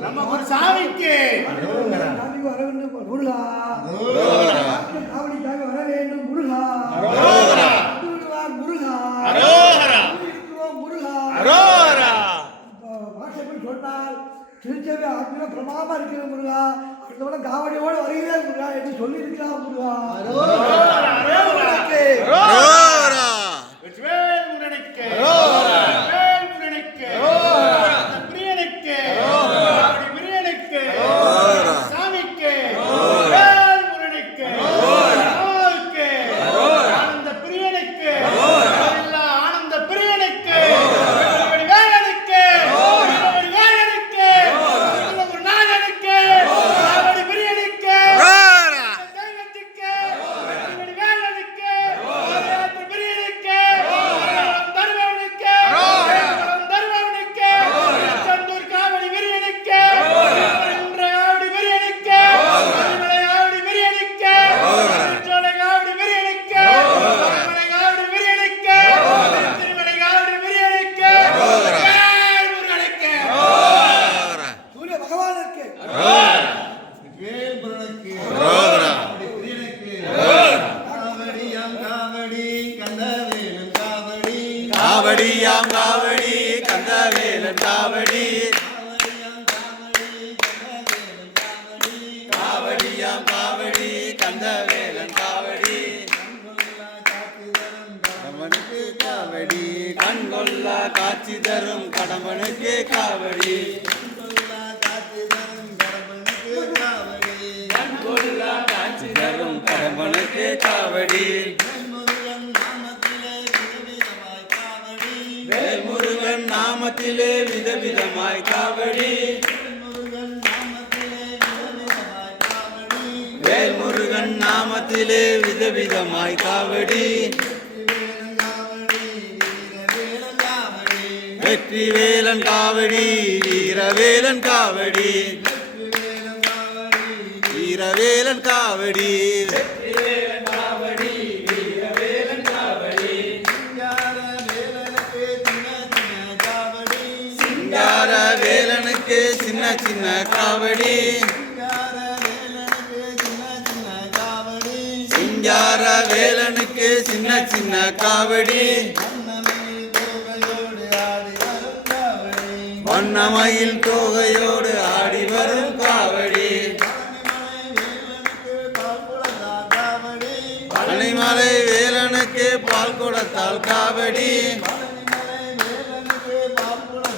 நம்ம ஒரு சாமிக்கு முருகா காவடிக்காக வர வேண்டும் முருகா முருகா முருகா வாட்ஸ்அப்பில் சொன்னால் திருச்சபை ஆட்சியில் பிரமாமா இருக்கிற முருகா அடுத்தவட காவடியோடு வருகிறேன் முருகா என்று சொல்லியிருக்கலாம் முருகா காவடியாம் காவடி கந்தவேலன் காவடி காவடியாம் காவடி கந்தவேலன் காவடி கடமனுக்கு காவடி கண்கொள்ளா காட்சி தரும் கடமனுக்கு காவடி கண்கொள்ளா காட்சி தரும் கடமனுக்கு காவடி வேல்முருகன் நாமத்திலே விதவிதமாய் காவடி வேல்முருகன் நாமத்திலே விதவிதமாய் காவடி வெற்றி வேலன் காவடி வீரவேலன் காவடி வீரவேலன் காவடி வேலனுக்கு சின்ன சின்ன காவடி சிங்கார வேலனுக்கு சின்ன சின்ன காவடி வண்ணமயில் தோகையோடு ஆடி வரும் காவடி பழனிமலை வேலனுக்கு பால் கொடுத்தால் காவடி